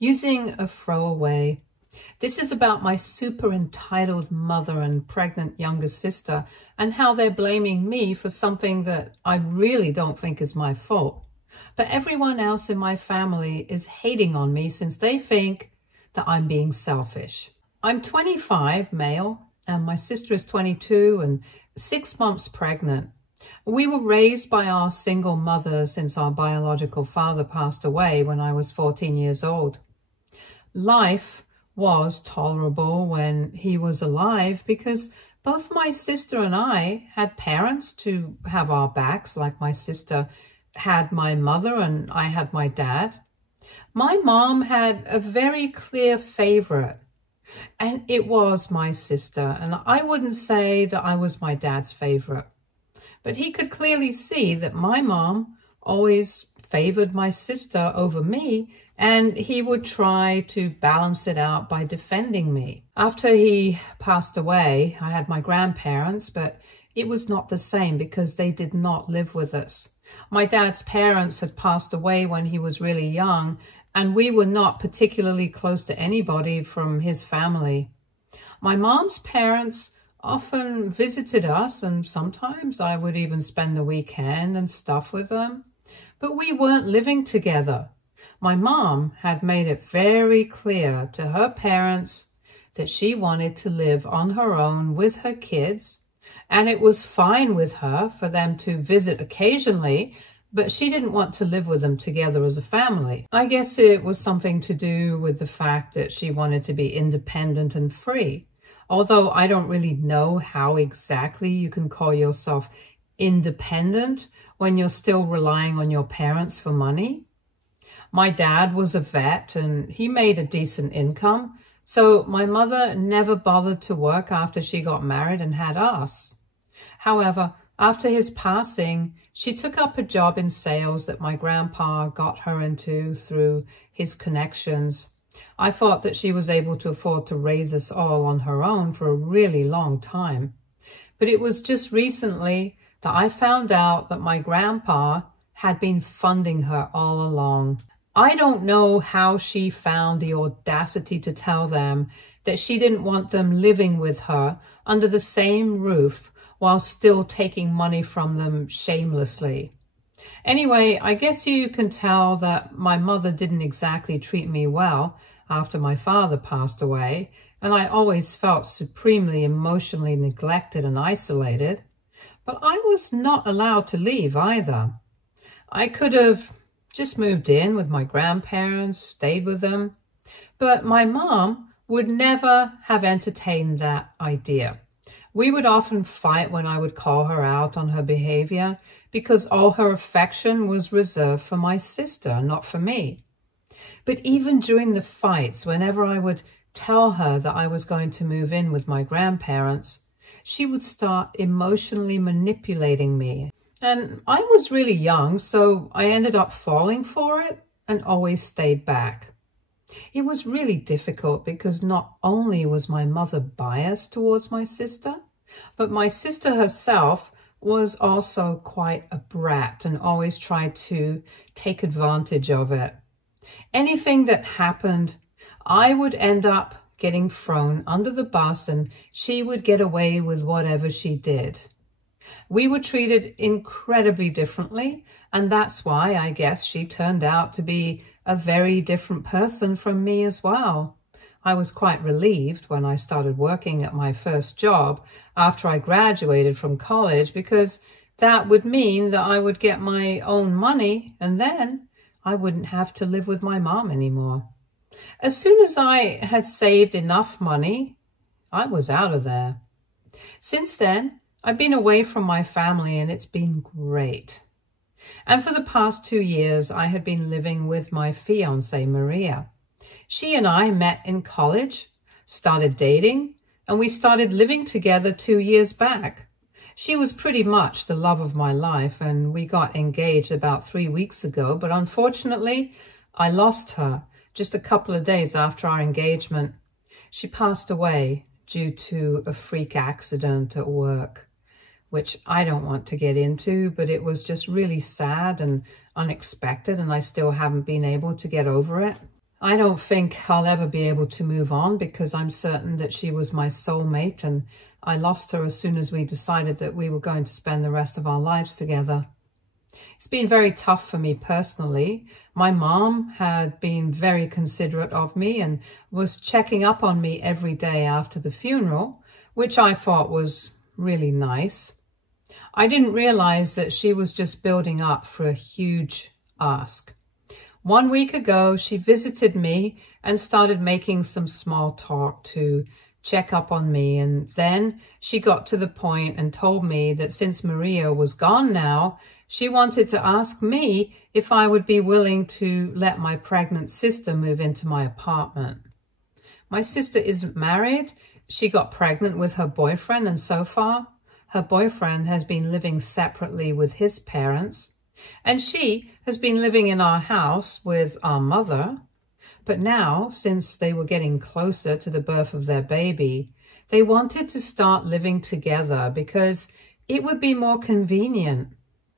Using a throwaway. This is about my super entitled mother and pregnant younger sister and how they're blaming me for something that I really don't think is my fault. But everyone else in my family is hating on me since they think that I'm being selfish. I'm 25, male, and my sister is 22 and 6 months pregnant. We were raised by our single mother since our biological father passed away when I was 14 years old. Life was tolerable when he was alive because both my sister and I had parents to have our backs, like my sister had my mother and I had my dad. My mom had a very clear favorite, and it was my sister, and I wouldn't say that I was my dad's favorite. But he could clearly see that my mom always favored my sister over me, and he would try to balance it out by defending me. After he passed away, I had my grandparents, but it was not the same because they did not live with us. My dad's parents had passed away when he was really young, and we were not particularly close to anybody from his family. My mom's parents often visited us, and sometimes I would even spend the weekend and stuff with them. But we weren't living together. My mom had made it very clear to her parents that she wanted to live on her own with her kids, and it was fine with her for them to visit occasionally, but she didn't want to live with them together as a family. I guess it was something to do with the fact that she wanted to be independent and free. Although I don't really know how exactly you can call yourself independent when you're still relying on your parents for money. My dad was a vet and he made a decent income, so my mother never bothered to work after she got married and had us. However, after his passing, she took up a job in sales that my grandpa got her into through his connections. I thought that she was able to afford to raise us all on her own for a really long time. But it was just recently that I found out that my grandpa had been funding her all along. I don't know how she found the audacity to tell them that she didn't want them living with her under the same roof while still taking money from them shamelessly. Anyway, I guess you can tell that my mother didn't exactly treat me well after my father passed away, and I always felt supremely emotionally neglected and isolated. But I was not allowed to leave either. I could have just moved in with my grandparents, stayed with them, but my mom would never have entertained that idea. We would often fight when I would call her out on her behavior because all her affection was reserved for my sister, not for me. But even during the fights, whenever I would tell her that I was going to move in with my grandparents, she would start emotionally manipulating me. And I was really young, so I ended up falling for it and always stayed back. It was really difficult because not only was my mother biased towards my sister, but my sister herself was also quite a brat and always tried to take advantage of it. Anything that happened, I would end up getting thrown under the bus and she would get away with whatever she did. We were treated incredibly differently, and that's why I guess she turned out to be a very different person from me as well. I was quite relieved when I started working at my first job after I graduated from college, because that would mean that I would get my own money and then I wouldn't have to live with my mom anymore. As soon as I had saved enough money, I was out of there. Since then, I've been away from my family and it's been great. And for the past 2 years, I had been living with my fiancé, Maria. She and I met in college, started dating, and we started living together 2 years back. She was pretty much the love of my life, and we got engaged about 3 weeks ago, but unfortunately, I lost her just a couple of days after our engagement. She passed away due to a freak accident at work, which I don't want to get into, but it was just really sad and unexpected, and I still haven't been able to get over it. I don't think I'll ever be able to move on because I'm certain that she was my soulmate, and I lost her as soon as we decided that we were going to spend the rest of our lives together. It's been very tough for me personally. My mom had been very considerate of me and was checking up on me every day after the funeral, which I thought was really nice. I didn't realize that she was just building up for a huge ask. 1 week ago, she visited me and started making some small talk to check up on me. And then she got to the point and told me that since Maria was gone now, she wanted to ask me if I would be willing to let my pregnant sister move into my apartment. My sister isn't married. She got pregnant with her boyfriend, and so far, her boyfriend has been living separately with his parents, and she has been living in our house with our mother. But now, since they were getting closer to the birth of their baby, they wanted to start living together because it would be more convenient.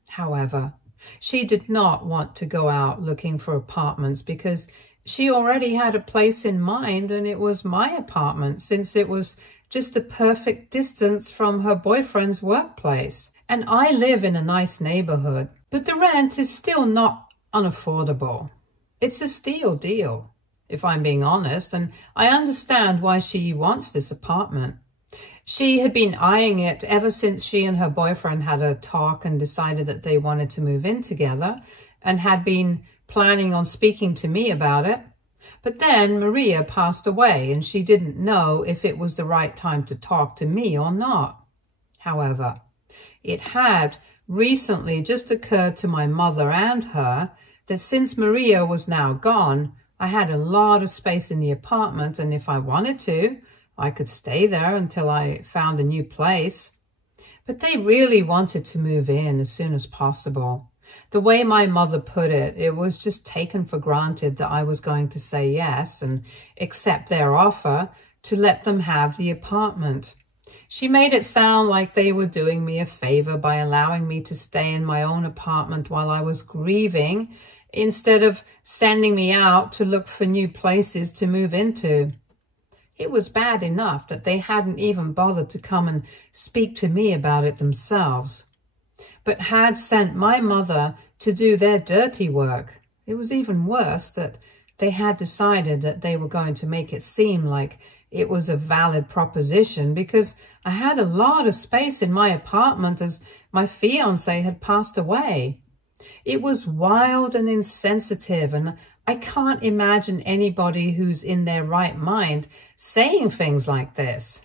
However, she did not want to go out looking for apartments because she already had a place in mind, and it was my apartment since it was just a perfect distance from her boyfriend's workplace. And I live in a nice neighborhood, but the rent is still not unaffordable. It's a steal deal, if I'm being honest, and I understand why she wants this apartment. She had been eyeing it ever since she and her boyfriend had a talk and decided that they wanted to move in together, and had been planning on speaking to me about it. But then Maria passed away, and she didn't know if it was the right time to talk to me or not. However, it had recently just occurred to my mother and her that since Maria was now gone, I had a lot of space in the apartment, and if I wanted to, I could stay there until I found a new place. But they really wanted to move in as soon as possible. The way my mother put it, it was just taken for granted that I was going to say yes and accept their offer to let them have the apartment. She made it sound like they were doing me a favor by allowing me to stay in my own apartment while I was grieving, instead of sending me out to look for new places to move into. It was bad enough that they hadn't even bothered to come and speak to me about it themselves, but had sent my mother to do their dirty work. It was even worse that they had decided that they were going to make it seem like it was a valid proposition because I had a lot of space in my apartment as my fiancé had passed away. It was wild and insensitive, and I can't imagine anybody who's in their right mind saying things like this.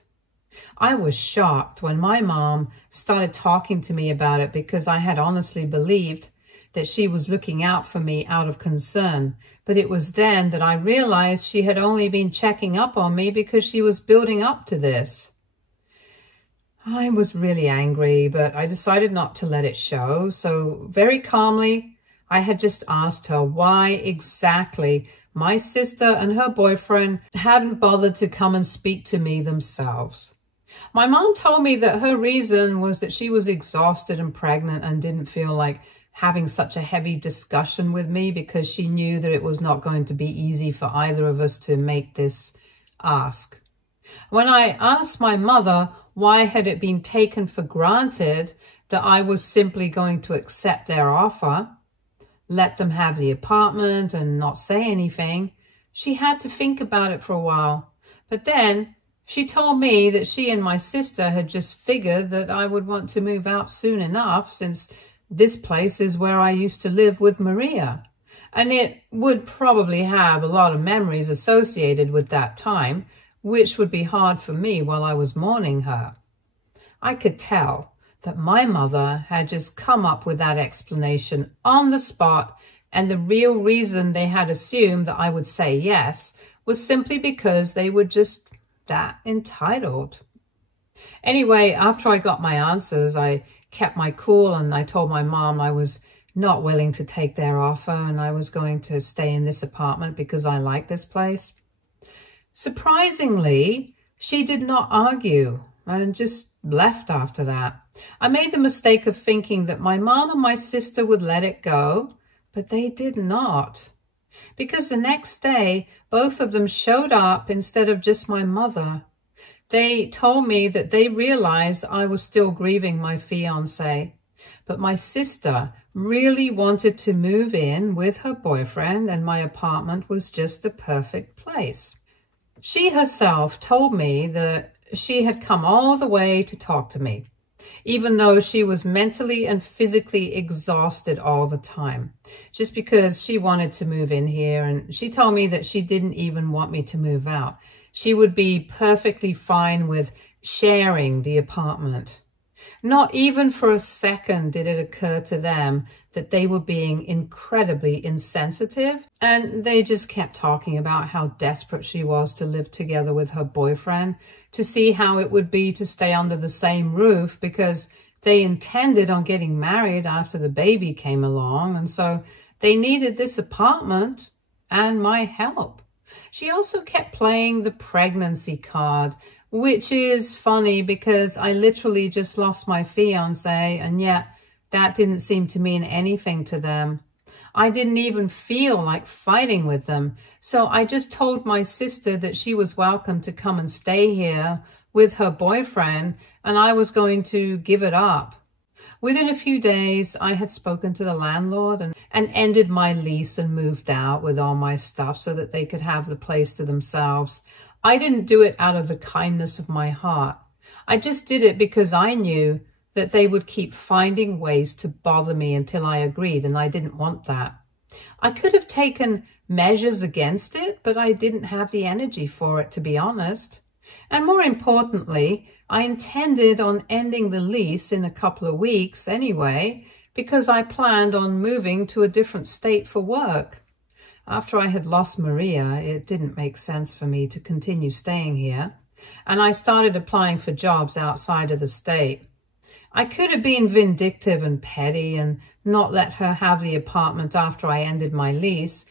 I was shocked when my mom started talking to me about it because I had honestly believed that she was looking out for me out of concern. But it was then that I realized she had only been checking up on me because she was building up to this. I was really angry, but I decided not to let it show. So very calmly, I had just asked her why exactly my sister and her boyfriend hadn't bothered to come and speak to me themselves. My mom told me that her reason was that she was exhausted and pregnant and didn't feel like having such a heavy discussion with me because she knew that it was not going to be easy for either of us to make this ask. When I asked my mother why had it been taken for granted that I was simply going to accept their offer, let them have the apartment and not say anything, she had to think about it for a while. But then she told me that she and my sister had just figured that I would want to move out soon enough since this place is where I used to live with Maria. And it would probably have a lot of memories associated with that time, which would be hard for me while I was mourning her. I could tell that my mother had just come up with that explanation on the spot, and the real reason they had assumed that I would say yes was simply because they were just that entitled. Anyway, after I got my answers, I kept my cool and I told my mom I was not willing to take their offer and I was going to stay in this apartment because I like this place. Surprisingly, she did not argue and just left after that. I made the mistake of thinking that my mom and my sister would let it go, but they did not. because the next day, both of them showed up instead of just my mother. They told me that they realized I was still grieving my fiancé, but my sister really wanted to move in with her boyfriend, and my apartment was just the perfect place. She herself told me that she had come all the way to talk to me, even though she was mentally and physically exhausted all the time, just because she wanted to move in here. And she told me that she didn't even want me to move out. She would be perfectly fine with sharing the apartment. Not even for a second did it occur to them that they were being incredibly insensitive, and they just kept talking about how desperate she was to live together with her boyfriend, to see how it would be to stay under the same roof, because they intended on getting married after the baby came along, and so they needed this apartment and my help. She also kept playing the pregnancy card, which is funny because I literally just lost my fiancé, and yet that didn't seem to mean anything to them. I didn't even feel like fighting with them, so I just told my sister that she was welcome to come and stay here with her boyfriend, and I was going to give it up. Within a few days, I had spoken to the landlord and ended my lease and moved out with all my stuff so that they could have the place to themselves. I didn't do it out of the kindness of my heart. I just did it because I knew that they would keep finding ways to bother me until I agreed, and I didn't want that. I could have taken measures against it, but I didn't have the energy for it, to be honest. And more importantly, I intended on ending the lease in a couple of weeks anyway, because I planned on moving to a different state for work. After I had lost Maria, it didn't make sense for me to continue staying here, and I started applying for jobs outside of the state. I could have been vindictive and petty and not let her have the apartment after I ended my lease,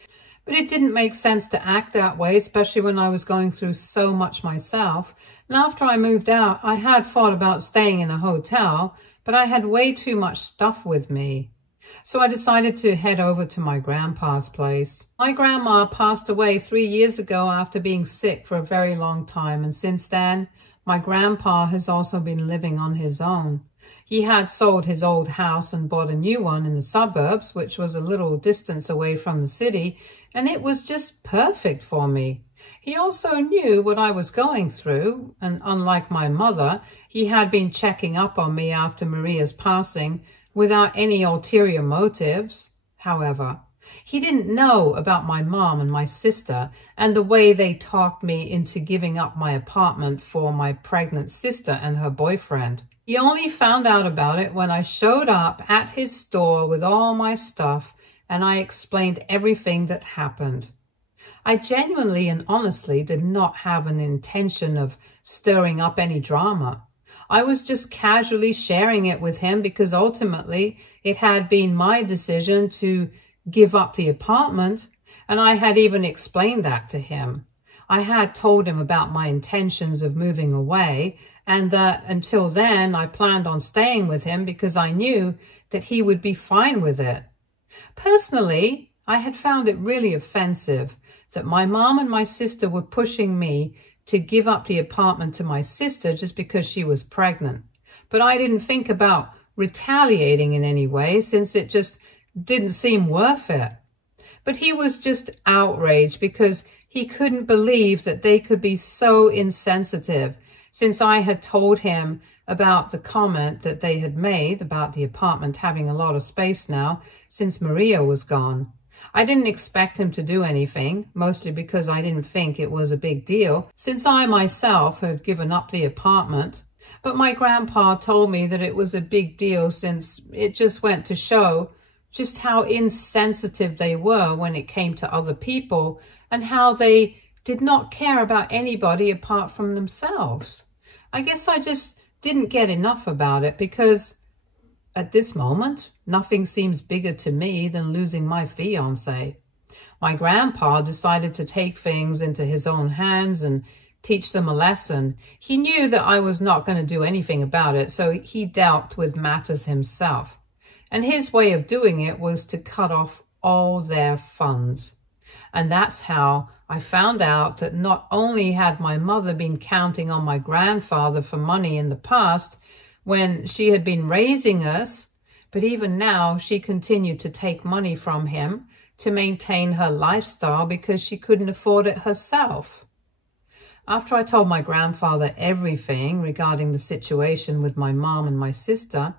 but it didn't make sense to act that way, especially when I was going through so much myself. And after I moved out, I had thought about staying in a hotel, but I had way too much stuff with me. So I decided to head over to my grandpa's place. My grandma passed away 3 years ago after being sick for a very long time, and since then, my grandpa has also been living on his own. He had sold his old house and bought a new one in the suburbs, which was a little distance away from the city, and it was just perfect for me. He also knew what I was going through, and unlike my mother, he had been checking up on me after Maria's passing without any ulterior motives. However, he didn't know about my mom and my sister and the way they talked me into giving up my apartment for my pregnant sister and her boyfriend. He only found out about it when I showed up at his store with all my stuff and I explained everything that happened. I genuinely and honestly did not have an intention of stirring up any drama. I was just casually sharing it with him because ultimately it had been my decision to give up the apartment, and I had even explained that to him. I had told him about my intentions of moving away, and that until then I planned on staying with him because I knew that he would be fine with it. Personally, I had found it really offensive that my mom and my sister were pushing me to give up the apartment to my sister just because she was pregnant. But I didn't think about retaliating in any way since it just didn't seem worth it. But he was just outraged because he couldn't believe that they could be so insensitive since I had told him about the comment that they had made about the apartment having a lot of space now since Maria was gone. I didn't expect him to do anything, mostly because I didn't think it was a big deal, since I myself had given up the apartment. But my grandpa told me that it was a big deal since it just went to show just how insensitive they were when it came to other people and how they did not care about anybody apart from themselves. I guess I just didn't get enough about it because at this moment, nothing seems bigger to me than losing my fiancé. My grandpa decided to take things into his own hands and teach them a lesson. He knew that I was not going to do anything about it, so he dealt with matters himself. And his way of doing it was to cut off all their funds. And that's how I found out that not only had my mother been counting on my grandfather for money in the past when she had been raising us, but even now she continued to take money from him to maintain her lifestyle because she couldn't afford it herself. After I told my grandfather everything regarding the situation with my mom and my sister,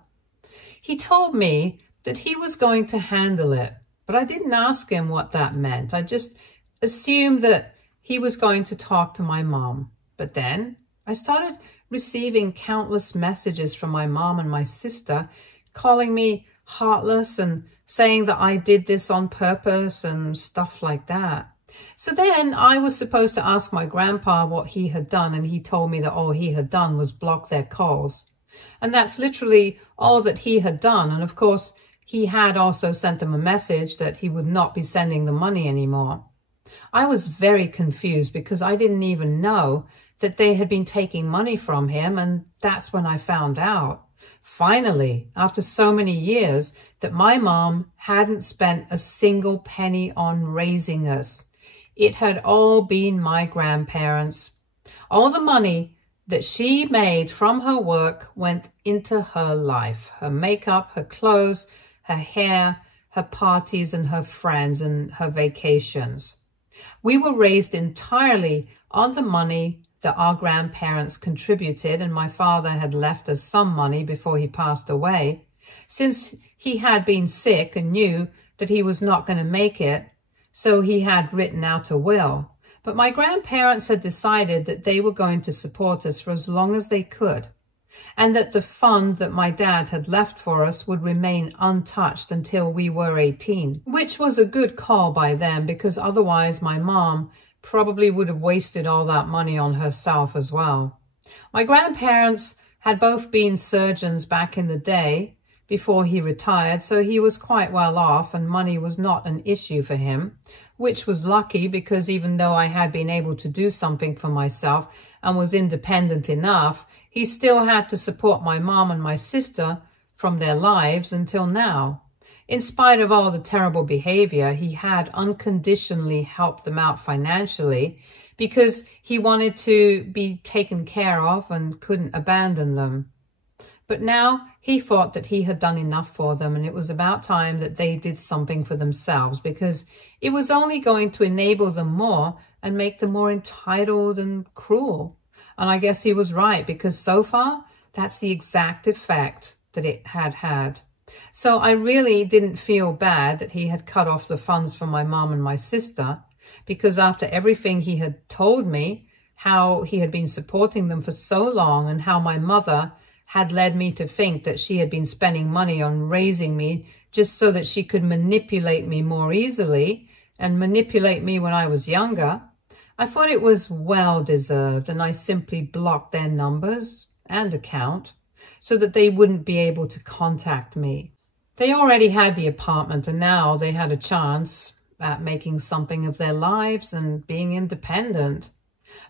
he told me that he was going to handle it, but I didn't ask him what that meant. I just assumed that he was going to talk to my mom. But then I started receiving countless messages from my mom and my sister calling me heartless and saying that I did this on purpose and stuff like that. So then I was supposed to ask my grandpa what he had done, and he told me that all he had done was block their calls. And that's literally all that he had done. And of course, he had also sent them a message that he would not be sending the money anymore. I was very confused because I didn't even know that they had been taking money from him, and that's when I found out, finally, after so many years, that my mom hadn't spent a single penny on raising us. It had all been my grandparents. All the money that she made from her work went into her life, her makeup, her clothes, her hair, her parties and her friends and her vacations. We were raised entirely on the money that our grandparents contributed, and my father had left us some money before he passed away. Since he had been sick and knew that he was not going to make it, so he had written out a will. But my grandparents had decided that they were going to support us for as long as they could, and that the fund that my dad had left for us would remain untouched until we were 18, which was a good call by them because otherwise my mom probably would have wasted all that money on herself as well. My grandparents had both been surgeons back in the day before he retired, so he was quite well off and money was not an issue for him, which was lucky because even though I had been able to do something for myself and was independent enough, he still had to support my mom and my sister from their lives until now. In spite of all the terrible behavior, he had unconditionally helped them out financially because he wanted to be taken care of and couldn't abandon them. But now he thought that he had done enough for them, and it was about time that they did something for themselves because it was only going to enable them more and make them more entitled and cruel. And I guess he was right because so far, that's the exact effect that it had had. So I really didn't feel bad that he had cut off the funds from my mom and my sister because after everything he had told me, how he had been supporting them for so long and how my mother had led me to think that she had been spending money on raising me just so that she could manipulate me more easily and manipulate me when I was younger, I thought it was well deserved, and I simply blocked their numbers and account so that they wouldn't be able to contact me. They already had the apartment and now they had a chance at making something of their lives and being independent.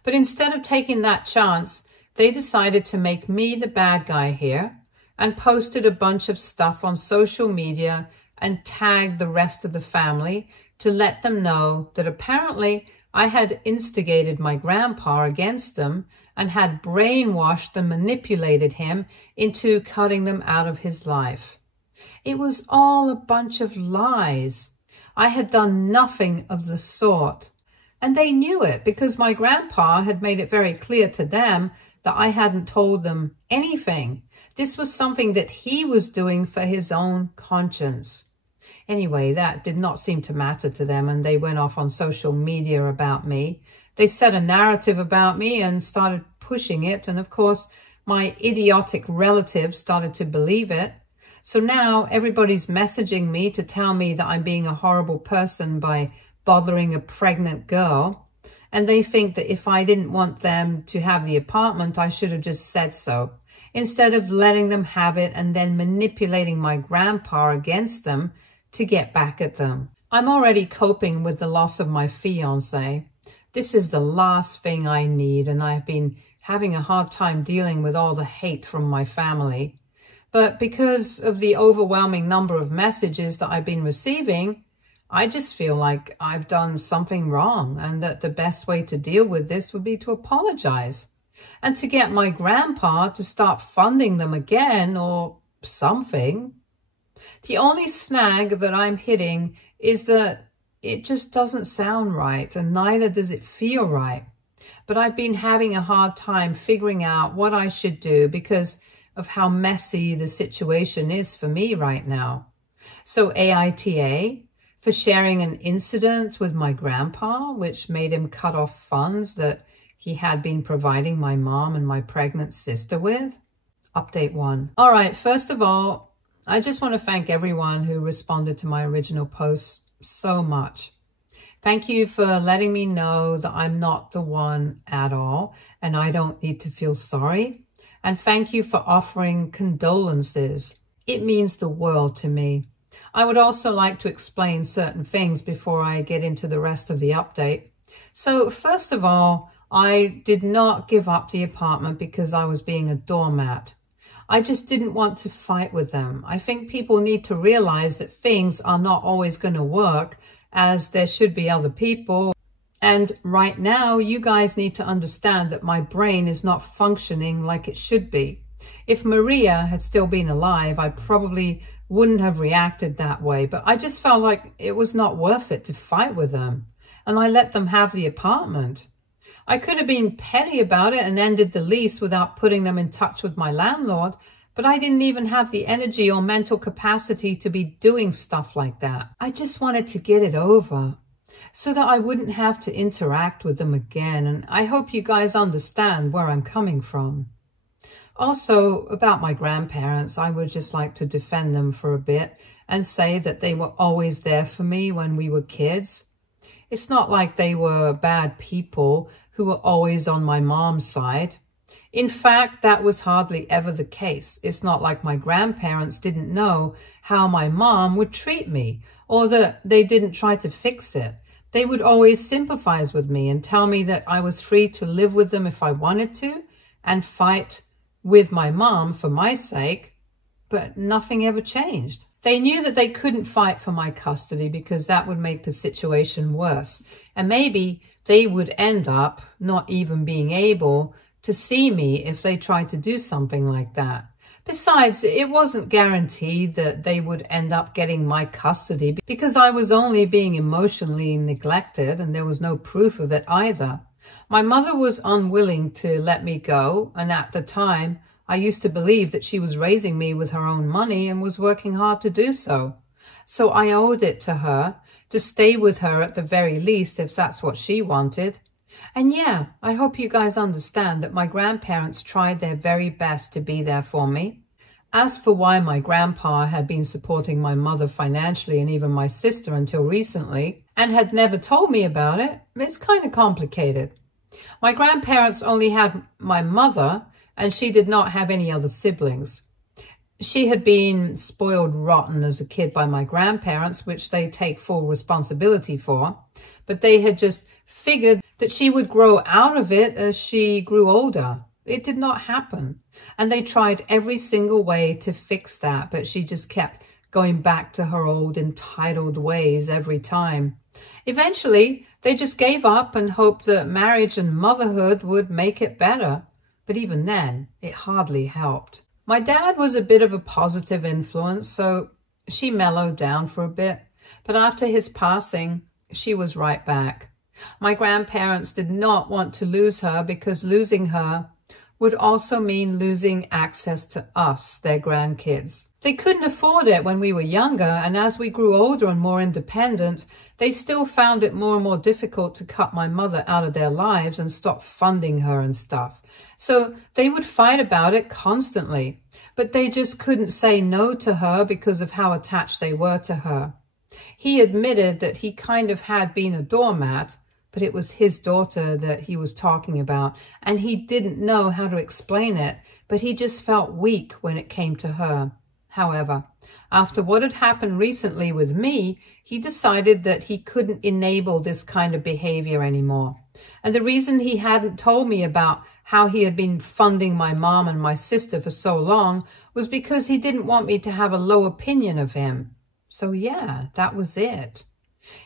But instead of taking that chance, they decided to make me the bad guy here and posted a bunch of stuff on social media and tagged the rest of the family to let them know that apparently I had instigated my grandpa against them and had brainwashed and manipulated him into cutting them out of his life. It was all a bunch of lies. I had done nothing of the sort. And they knew it because my grandpa had made it very clear to them that I hadn't told them anything. This was something that he was doing for his own conscience. Anyway, that did not seem to matter to them, and they went off on social media about me. They set a narrative about me and started pushing it, and of course, my idiotic relatives started to believe it. So now everybody's messaging me to tell me that I'm being a horrible person by bothering a pregnant girl. And they think that if I didn't want them to have the apartment, I should have just said so, instead of letting them have it and then manipulating my grandpa against them to get back at them. I'm already coping with the loss of my fiancé. This is the last thing I need, and I've been having a hard time dealing with all the hate from my family. But because of the overwhelming number of messages that I've been receiving, I just feel like I've done something wrong and that the best way to deal with this would be to apologize and to get my grandpa to start funding them again or something. The only snag that I'm hitting is that it just doesn't sound right, and neither does it feel right. But I've been having a hard time figuring out what I should do because of how messy the situation is for me right now. So AITA for sharing an incident with my grandpa, which made him cut off funds that he had been providing my mom and my pregnant sister with. Update 1. All right, first of all, I just want to thank everyone who responded to my original post so much. Thank you for letting me know that I'm not the one at all and I don't need to feel sorry. And thank you for offering condolences. It means the world to me. I would also like to explain certain things before I get into the rest of the update. So first of all, I did not give up the apartment because I was being a doormat. I just didn't want to fight with them. I think people need to realize that things are not always going to work, as there should be other people. And right now, you guys need to understand that my brain is not functioning like it should be. If Maria had still been alive, I probably wouldn't have reacted that way, but I just felt like it was not worth it to fight with them. And I let them have the apartment. I could have been petty about it and ended the lease without putting them in touch with my landlord, but I didn't even have the energy or mental capacity to be doing stuff like that. I just wanted to get it over so that I wouldn't have to interact with them again, and I hope you guys understand where I'm coming from. Also, about my grandparents, I would just like to defend them for a bit and say that they were always there for me when we were kids. It's not like they were bad people who were always on my mom's side. In fact, that was hardly ever the case. It's not like my grandparents didn't know how my mom would treat me or that they didn't try to fix it. They would always sympathize with me and tell me that I was free to live with them if I wanted to and fight with my mom for my sake, but nothing ever changed. They knew that they couldn't fight for my custody because that would make the situation worse. And maybe they would end up not even being able to see me if they tried to do something like that. Besides, it wasn't guaranteed that they would end up getting my custody because I was only being emotionally neglected and there was no proof of it either. My mother was unwilling to let me go, and at the time, I used to believe that she was raising me with her own money and was working hard to do so. So I owed it to her to stay with her at the very least if that's what she wanted. And yeah, I hope you guys understand that my grandparents tried their very best to be there for me. As for why my grandpa had been supporting my mother financially and even my sister until recently and had never told me about it, it's kind of complicated. My grandparents only had my mother and she did not have any other siblings. She had been spoiled rotten as a kid by my grandparents, which they take full responsibility for, but they had just figured that she would grow out of it as she grew older. It did not happen. And they tried every single way to fix that, but she just kept going back to her old entitled ways every time. Eventually, they just gave up and hoped that marriage and motherhood would make it better. But even then, it hardly helped. My dad was a bit of a positive influence, so she mellowed down for a bit. But after his passing, she was right back. My grandparents did not want to lose her because losing her would also mean losing access to us, their grandkids. They couldn't afford it when we were younger, and as we grew older and more independent, they still found it more and more difficult to cut my mother out of their lives and stop funding her and stuff. So they would fight about it constantly, but they just couldn't say no to her because of how attached they were to her. He admitted that he kind of had been a doormat, but it was his daughter that he was talking about, and he didn't know how to explain it, but he just felt weak when it came to her. However, after what had happened recently with me, he decided that he couldn't enable this kind of behavior anymore. And the reason he hadn't told me about how he had been funding my mom and my sister for so long was because he didn't want me to have a low opinion of him. So yeah, that was it.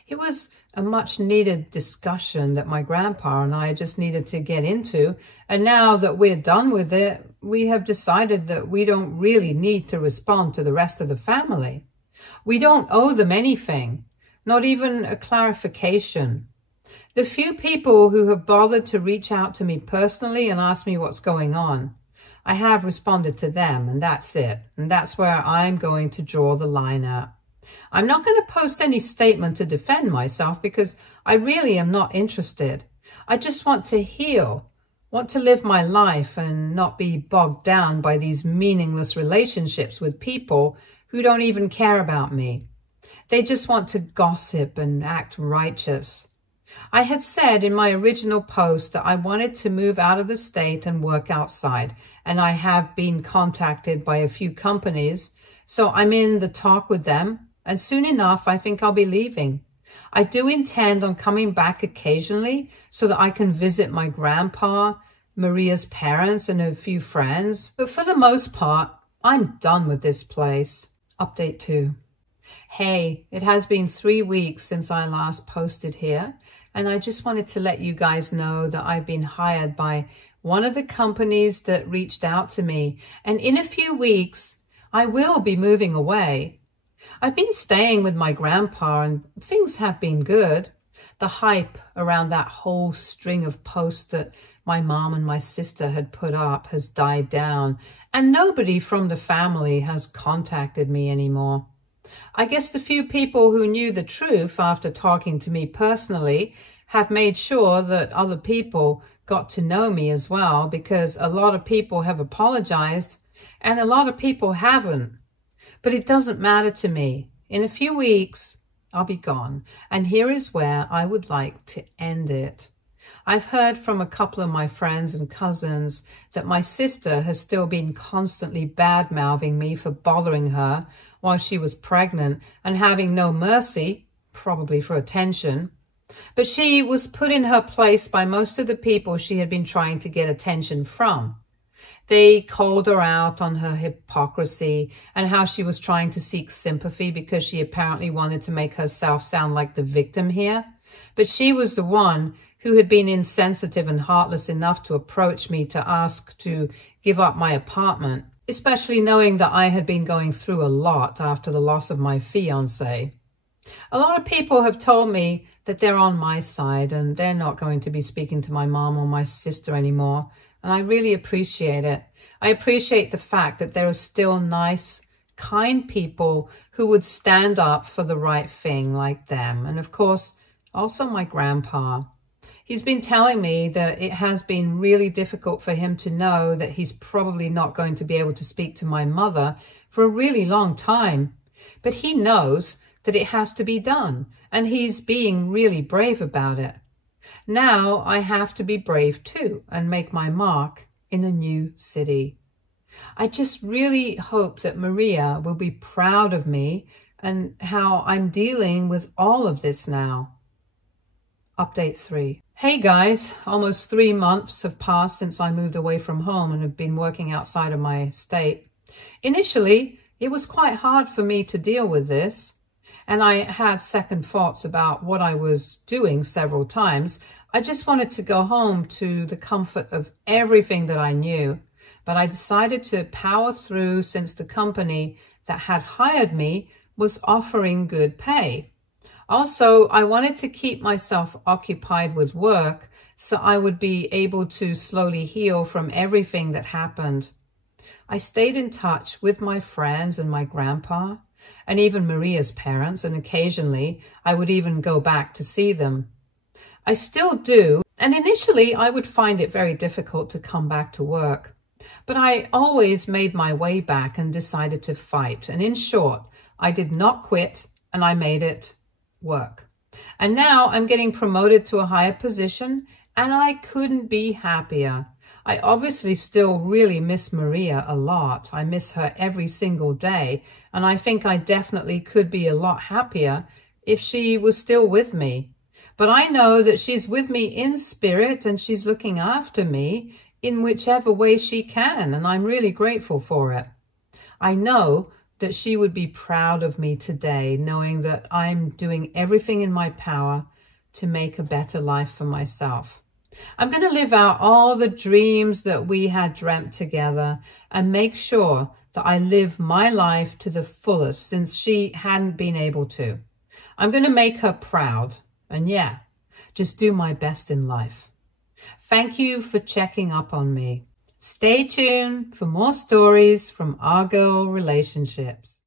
It was a much needed discussion that my grandpa and I just needed to get into. And now that we're done with it, we have decided that we don't really need to respond to the rest of the family. We don't owe them anything, not even a clarification. The few people who have bothered to reach out to me personally and ask me what's going on, I have responded to them, and that's it. And that's where I'm going to draw the line at. I'm not going to post any statement to defend myself because I really am not interested. I just want to heal, want to live my life and not be bogged down by these meaningless relationships with people who don't even care about me. They just want to gossip and act righteous. I had said in my original post that I wanted to move out of the state and work outside, and I have been contacted by a few companies, so I'm in the talk with them. And soon enough, I think I'll be leaving. I do intend on coming back occasionally so that I can visit my grandpa, Maria's parents, and a few friends. But for the most part, I'm done with this place. Update 2. Hey, it has been 3 weeks since I last posted here, and I just wanted to let you guys know that I've been hired by one of the companies that reached out to me. And in a few weeks, I will be moving away. I've been staying with my grandpa and things have been good. The hype around that whole string of posts that my mom and my sister had put up has died down, and nobody from the family has contacted me anymore. I guess the few people who knew the truth after talking to me personally have made sure that other people got to know me as well, because a lot of people have apologized and a lot of people haven't. But it doesn't matter to me. In a few weeks, I'll be gone. And here is where I would like to end it. I've heard from a couple of my friends and cousins that my sister has still been constantly bad-mouthing me for bothering her while she was pregnant and having no mercy, probably for attention. But she was put in her place by most of the people she had been trying to get attention from. They called her out on her hypocrisy and how she was trying to seek sympathy because she apparently wanted to make herself sound like the victim here. But she was the one who had been insensitive and heartless enough to approach me to ask to give up my apartment, especially knowing that I had been going through a lot after the loss of my fiancé. A lot of people have told me that they're on my side and they're not going to be speaking to my mom or my sister anymore. And I really appreciate it. I appreciate the fact that there are still nice, kind people who would stand up for the right thing like them. And of course, also my grandpa. He's been telling me that it has been really difficult for him to know that he's probably not going to be able to speak to my mother for a really long time. But he knows that it has to be done, and he's being really brave about it. Now I have to be brave too and make my mark in a new city. I just really hope that Maria will be proud of me and how I'm dealing with all of this now. Update 3. Hey guys, almost 3 months have passed since I moved away from home and have been working outside of my state. Initially, it was quite hard for me to deal with this, and I had second thoughts about what I was doing several times. I just wanted to go home to the comfort of everything that I knew, but I decided to power through since the company that had hired me was offering good pay. Also, I wanted to keep myself occupied with work so I would be able to slowly heal from everything that happened. I stayed in touch with my friends and my grandpa, and even Maria's parents, and occasionally I would even go back to see them. I still do, and initially I would find it very difficult to come back to work. But I always made my way back and decided to fight. And in short, I did not quit, and I made it work. And now I'm getting promoted to a higher position, and I couldn't be happier. I obviously still really miss Maria a lot. I miss her every single day, and I think I definitely could be a lot happier if she was still with me. But I know that she's with me in spirit, and she's looking after me in whichever way she can, and I'm really grateful for it. I know that she would be proud of me today, knowing that I'm doing everything in my power to make a better life for myself. I'm going to live out all the dreams that we had dreamt together and make sure that I live my life to the fullest since she hadn't been able to. I'm going to make her proud and just do my best in life. Thank you for checking up on me. Stay tuned for more stories from our girl relationships.